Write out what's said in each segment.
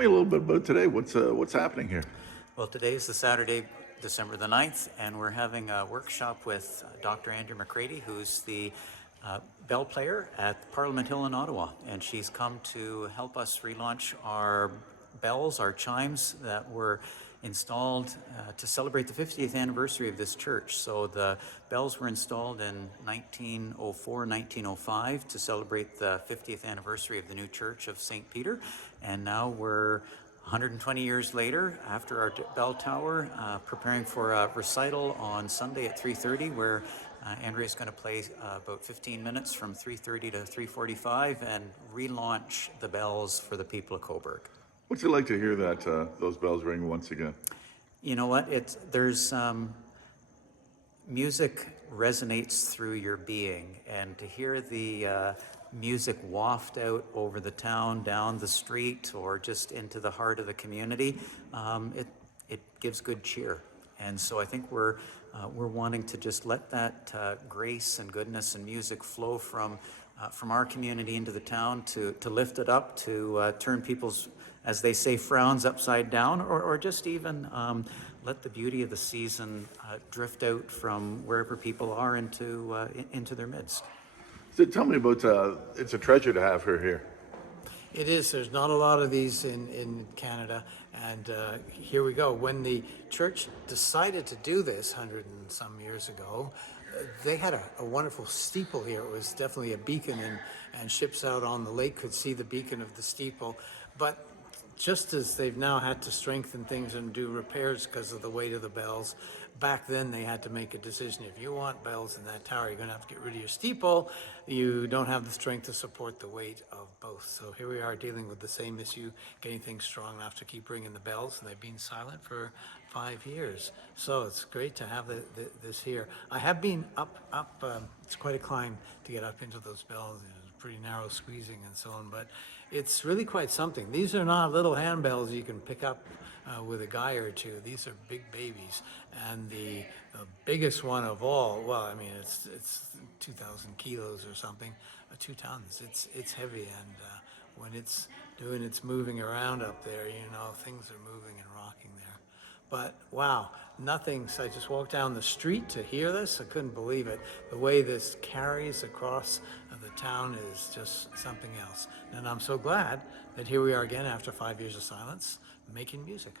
me a little bit about today. What's happening here? Well, today is the Saturday, December the 9th, and we're having a workshop with Dr. Andrew McCready, who's the bell player at Parliament Hill in Ottawa. And she's come to help us relaunch our bells, our chimes that were installed to celebrate the 50th anniversary of this church. So the bells were installed in 1904, 1905 to celebrate the 50th anniversary of the new church of St. Peter. And now we're 120 years later, after our bell tower, preparing for a recital on Sunday at 3:30, where Andrea's going to play about 15 minutes from 3:30 to 3:45 and relaunch the bells for the people of Cobourg. What's it like to hear that those bells ring once again? You know what? There's music resonates through your being, and to hear the music waft out over the town, down the street, or just into the heart of the community, it gives good cheer. And so I think we're wanting to just let that grace and goodness and music flow from our community into the town to lift it up, to turn people's, as they say, frowns upside down, or just even let the beauty of the season drift out from wherever people are into their midst. So tell me about, it's a treasure to have her here. It is. There's not a lot of these in Canada, and here we go. When the church decided to do this 100 and some years ago, they had a wonderful steeple here. It was definitely a beacon, and ships out on the lake could see the beacon of the steeple. But just as they've now had to strengthen things and do repairs because of the weight of the bells, back then they had to make a decision. If you want bells in that tower, you're going to have to get rid of your steeple. You don't have the strength to support the weight of both. So here we are dealing with the same issue, getting things strong enough to keep ringing the bells, and they've been silent for 5 years. So it's great to have this here. I have been up, it's quite a climb to get up into those bells. Pretty narrow squeezing and so on, but it's really quite something. These are not little handbells you can pick up with a guy or two. These are big babies, and the biggest one of all, well, I mean, it's 2,000 kilos or something, 2 tons. It's heavy, and when it's doing its moving around up there, you know, things are moving and rocking there. But wow, nothing. So I just walked down the street to hear this. I couldn't believe it. The way this carries across the town is just something else. And I'm so glad that here we are again after 5 years of silence, making music.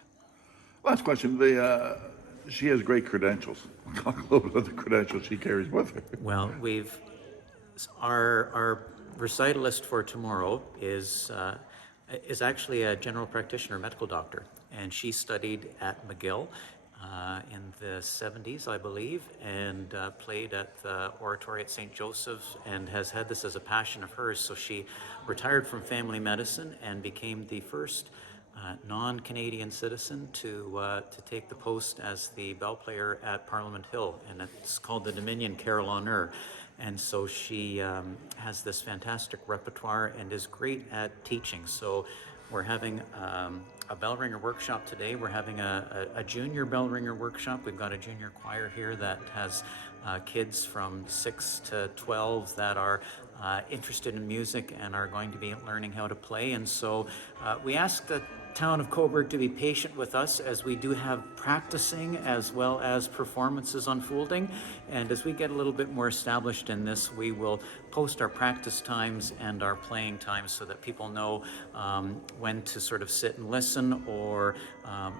Last question. She has great credentials. Talk a little bit about the credentials she carries with her. Well, our recitalist for tomorrow is actually a general practitioner, medical doctor, and she studied at McGill in the 70s, I believe, and played at the oratory at St. Joseph's, and has had this as a passion of hers. So she retired from family medicine and became the first non-Canadian citizen to take the post as the bell player at Parliament Hill, and it's called the Dominion Carol Honour. And so she has this fantastic repertoire and is great at teaching. So we're having a bell ringer workshop today. We're having a junior bell ringer workshop. We've got a junior choir here that has kids from 6 to 12 that are interested in music and are going to be learning how to play. And so we ask the town of Cobourg to be patient with us as we do have practicing as well as performances unfolding. And as we get a little bit more established in this, we will post our practice times and our playing times so that people know when to sort of sit and listen, or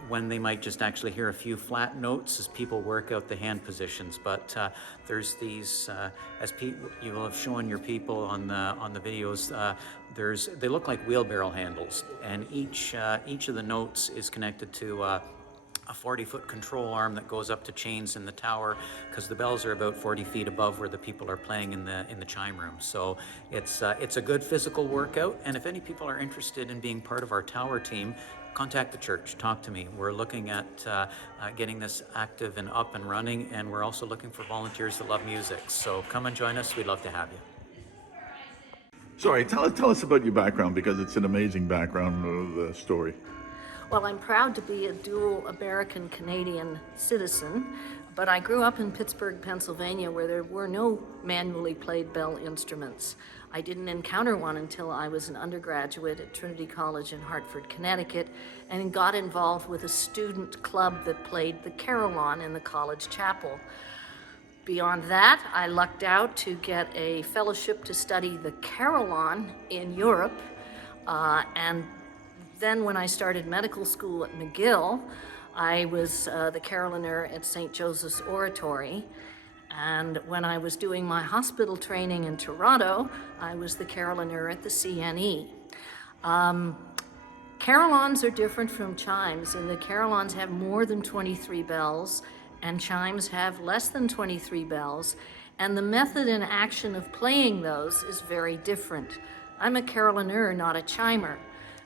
when they might just actually hear a few flat notes as people work out the hand positions. But there's these, as you will have shown your people on the videos, they look like wheelbarrow handles, and each of the notes is connected to a 40-foot control arm that goes up to chains in the tower, because the bells are about 40 feet above where the people are playing in the chime room. So it's a good physical workout, and if any people are interested in being part of our tower team, contact the church, talk to me. We're looking at getting this active and up and running, and we're also looking for volunteers that love music. So come and join us. We'd love to have you. Sorry, tell us about your background, because it's an amazing background of the story. Well, I'm proud to be a dual American-Canadian citizen, but I grew up in Pittsburgh, Pennsylvania, where there were no manually played bell instruments. I didn't encounter one until I was an undergraduate at Trinity College in Hartford, Connecticut, and got involved with a student club that played the carillon in the college chapel. Beyond that, I lucked out to get a fellowship to study the carillon in Europe, and then when I started medical school at McGill, I was the carillonneur at St. Joseph's Oratory. And when I was doing my hospital training in Toronto, I was the carillonneur at the CNE. Carillons are different from chimes, and the carillons have more than 23 bells, and chimes have less than 23 bells, and the method and action of playing those is very different. I'm a carillonneur, not a chimer.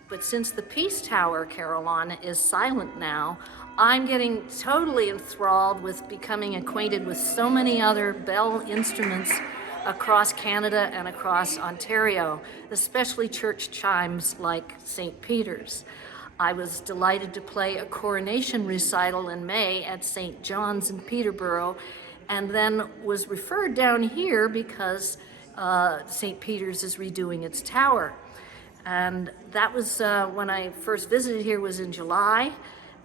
But since the Peace Tower carillon is silent now, I'm getting totally enthralled with becoming acquainted with so many other bell instruments across Canada and across Ontario, especially church chimes like St. Peter's. I was delighted to play a coronation recital in May at St. John's in Peterborough, and then was referred down here because St. Peter's is redoing its tower. And that was when I first visited here was in July,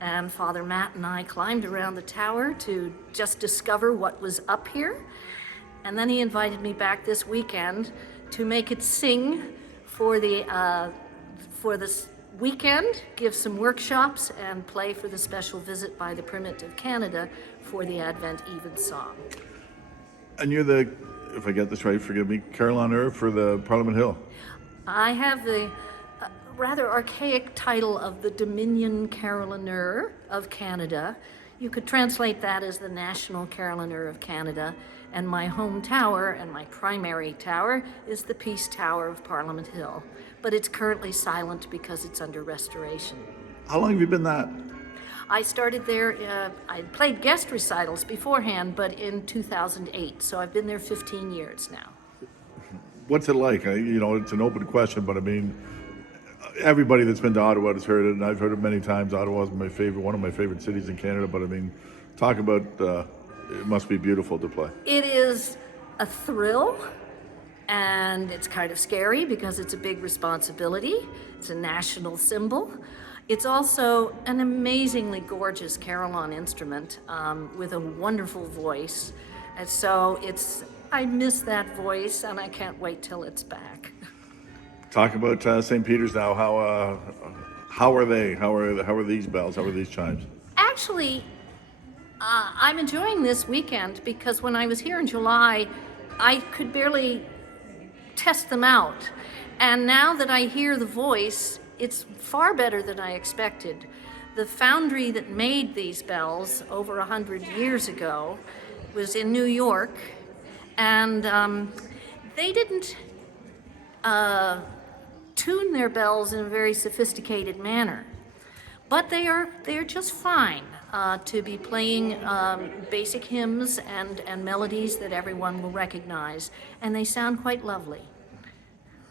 and Father Matt and I climbed around the tower to just discover what was up here. And then he invited me back this weekend to make it sing for this weekend, give some workshops, and play for the special visit by the Primate of Canada for the Advent Evensong. And you're the, if I get this right, forgive me, carillonneur for the Parliament Hill. I have the rather archaic title of the Dominion Carillonneur of Canada. You could translate that as the National Carillonneur of Canada, and my home tower and my primary tower is the Peace Tower of Parliament Hill, but it's currently silent because it's under restoration. How long have you been that? I started there, I played guest recitals beforehand, but in 2008, so I've been there 15 years now. What's it like? It's an open question, but I mean, everybody that's been to Ottawa has heard it, and I've heard it many times. Ottawa's one of my favorite cities in Canada, but I mean, talk about, it must be beautiful to play. It is a thrill, and it's kind of scary because it's a big responsibility. It's a national symbol. It's also an amazingly gorgeous carillon instrument with a wonderful voice. And so I miss that voice, and I can't wait till it's back. Talk about St. Peter's now. How are they? How are these bells? How are these chimes? Actually, I'm enjoying this weekend because when I was here in July, I could barely test them out. And now that I hear the voice, it's far better than I expected. The foundry that made these bells over 100 years ago was in New York, and they didn't tune their bells in a very sophisticated manner, but they are just fine to be playing basic hymns and melodies that everyone will recognize, and they sound quite lovely.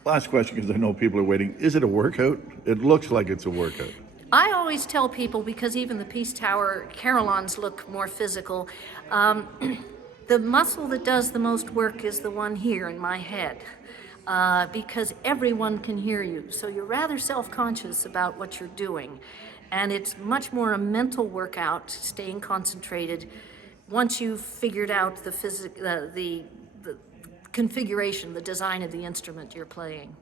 Last question, because I know people are waiting. Is it a workout? It looks like it's a workout. I always tell people, because even the Peace Tower carillons look more physical, the muscle that does the most work is the one here in my head, because everyone can hear you. So you're rather self-conscious about what you're doing. And it's much more a mental workout, staying concentrated, once you've figured out the configuration, the design of the instrument you're playing.